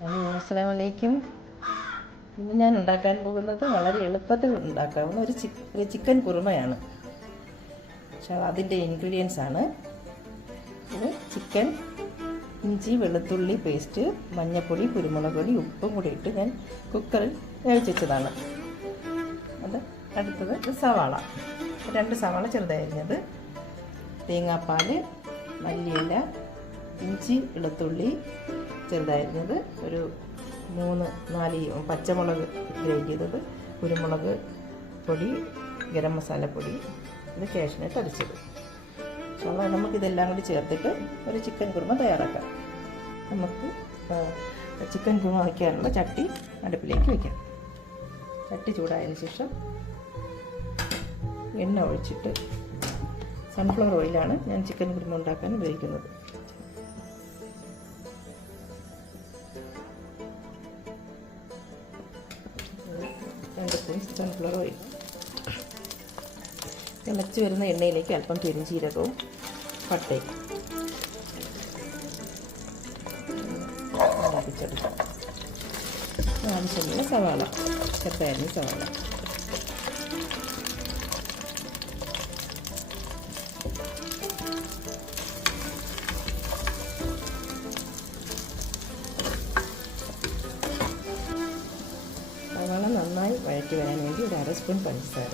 Hello, അസ്സലാമു അലൈക്കും. ഇന്ന് ഞാൻ ഉണ്ടാക്കാൻ പോകുന്നത് വളരെ എളുപ്പത്തിൽ ഉണ്ടാക്കാവുന്ന ഒരു ചിക്കൻ കുറുമയാണ്. പക്ഷേ അതിൻ്റെ ഇൻഗ്രീഡിയൻസ് ആണ് ഇത്: ചിക്കൻ, ഇഞ്ചി വെളുത്തുള്ളി പേസ്റ്റ്, മഞ്ഞൾപ്പൊടി, കുരുമുളക് പൊടി, ഉപ്പും കൂടി ഇട്ട് ഞാൻ കുക്കറിൽ വേവിച്ചതാണ്. അടുത്തത് സവാള, 2 സവാള ചെറുതായിരുന്നത്, തേങ്ങാപ്പാൽ, മല്ലിയില, ഇഞ്ചി വെളുത്തുള്ളി ചെറുതായിരുന്നത്, ഒരു 3-4 പച്ചമുളക് ഗ്രേറ്റ് ചെയ്തത്, കുരുമുളക് പൊടി, ഗരം മസാലപ്പൊടി, ഇത് കാഷ്നട്ട് അടിച്ചത്. നമുക്കിതെല്ലാം കൂടി ചേർത്തിട്ട് ഒരു ചിക്കൻ കുറുമ തയ്യാറാക്കാം. നമുക്ക് ചിക്കൻ കുറുമ വയ്ക്കാനുള്ള ചട്ടി അടുപ്പിലേക്ക് വയ്ക്കാം. ചട്ടി ചൂടായതിന് ശേഷം എണ്ണ ഒഴിച്ചിട്ട്, സൺഫ്ലവർ ഓയിലാണ് ഞാൻ ചിക്കൻ കുറുമ ഉണ്ടാക്കാൻ ഉപയോഗിക്കുന്നത്. സൺഫ്ലവർ ഓയിൽ തിളച്ച് വരുന്ന എണ്ണയിലേക്ക് അല്പം പെരുംജീരകവും പട്ടയും ആവശ്യമെടുക്കാം. ആവശ്യമുള്ള സവാള, ചെറുതായിരുന്നു സവാള, സവാള നന്നായി വഴറ്റി വരാൻ വേണ്ടി ഒരു 1/2 സ്പൂൺ പഞ്ചസാര.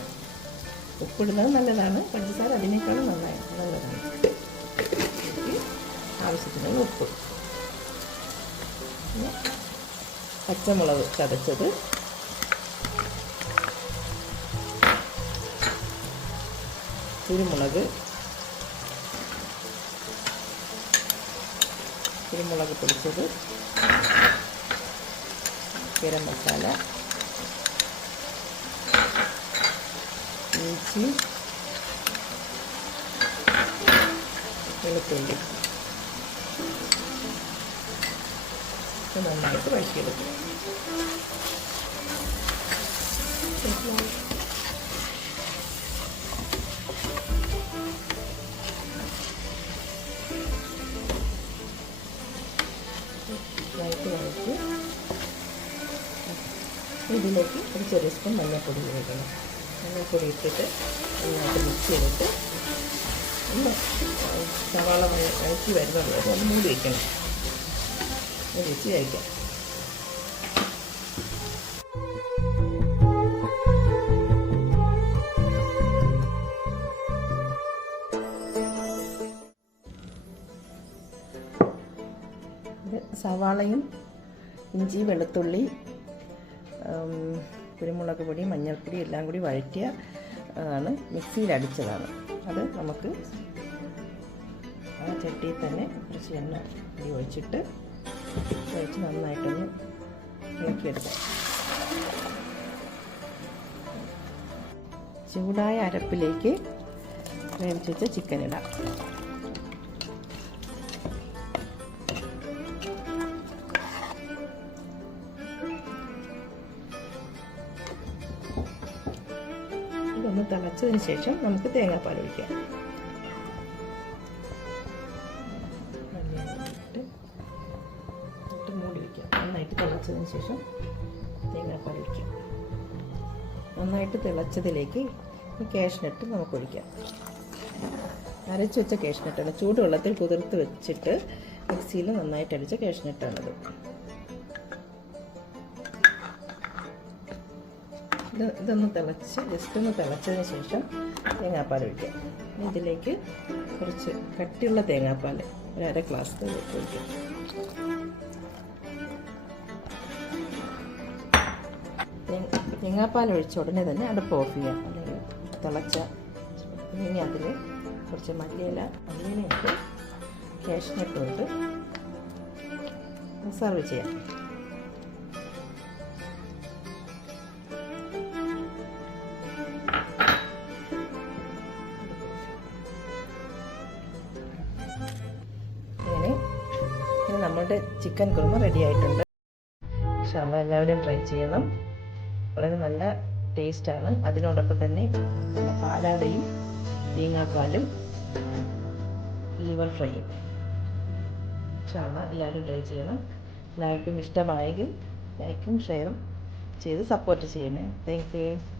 ഉപ്പിടുന്നത് നല്ലതാണ്, പഞ്ചസാര അതിനേക്കാളും നല്ലതാണ്. ആവശ്യത്തിന് ഉപ്പ്, പച്ചമുളക് ചതച്ചത്, കുരുമുളക് പൊടിച്ചത്, ഗരം മസാല, ഇഞ്ചി വെളുത്തുള്ളി നന്നായിട്ട് വഴറ്റിയെടുക്കും. വഴറ്റി ഇതിലേക്ക് ഒരു ചെറിയ സ്പൂൺ മഞ്ഞൾപ്പൊടി ഉപയോഗിക്കണം. മഞ്ഞൾപ്പൊടി ഇട്ടിട്ട് നന്നായിട്ട് മിക്സ് ചെയ്തിട്ട് ഒന്ന് സവാള വഴറ്റി വരുന്നത് വരെ ഒന്ന് മൂടി വയ്ക്കണം. മൂടി വെച്ച് കഴിക്കാം. സവാളയും ഇഞ്ചി വെളുത്തുള്ളി കുരുമുളക് പൊടി മഞ്ഞൾപ്പൊടി എല്ലാം കൂടി വഴറ്റിയ ആണ്, മിക്സിയിൽ അടിച്ചതാണ്. അത് നമുക്ക് ആ ചട്ടിയിൽ തന്നെ കുറച്ച് എണ്ണ ഒഴിച്ചിട്ട് നന്നായിട്ടൊന്ന് ഇളക്കിയെടുക്കാം. ചൂടായ അരപ്പിലേക്ക് വേവിച്ച് വെച്ച ചിക്കൻ ഇടാം. ഇതൊന്ന് തിളച്ചതിന് ശേഷം നമുക്ക് തേങ്ങാപ്പാൽ ഒഴിക്കാം. മൂടി വയ്ക്കാം. നന്നായിട്ട് തിളച്ചതിന് ശേഷം തേങ്ങാപ്പാൽ ഒഴിക്കാം. നന്നായിട്ട് തിളച്ചതിലേക്ക് കാഷ്നട്ട് നമുക്ക് ഒഴിക്കാം. അരച്ച് വെച്ച കാഷ്നട്ടാണ്, ചൂടുവെള്ളത്തിൽ കുതിർത്ത് വെച്ചിട്ട് മിക്സിയിൽ നന്നായിട്ട് അടിച്ച കാഷ്നട്ടാണിത്. ഇതൊന്ന് ജസ്റ്റ് ഒന്ന് തിളച്ചതിന് ശേഷം തേങ്ങാപ്പാൽ ഒഴിക്കാം. ഇതിലേക്ക് കുറച്ച് കട്ടിയുള്ള തേങ്ങാപ്പാൽ ഒരു 1/2 ഗ്ലാസ് ഒഴിക്കാം. തേങ്ങാപ്പാൽ ഒഴിച്ച ഉടനെ തന്നെ അടുപ്പ് ഓഫ് ചെയ്യാം, അല്ലെങ്കിൽ തിളച്ച. ഇനി അതിൽ കുറച്ച് മല്ലിയിലയിട്ട് കാഷ്നട്ട് ഇട്ട് സെർവ് ചെയ്യാം. നമ്മുടെ ചിക്കൻ കുറുമ റെഡി ആയിട്ടുണ്ട്. എല്ലാവരും ട്രൈ ചെയ്യണം. വളരെ നല്ല ടേസ്റ്റാണ്. അതിനോടൊപ്പം തന്നെ പാലാടയും തേങ്ങാപ്പാലും ലിവർ ഫ്രൈയും. എല്ലാവരും ട്രൈ ചെയ്യണം. എല്ലാവർക്കും ഇഷ്ടമായെങ്കിൽ ലൈക്കും ഷെയറും ചെയ്ത് സപ്പോർട്ട് ചെയ്യണേ. Thank you.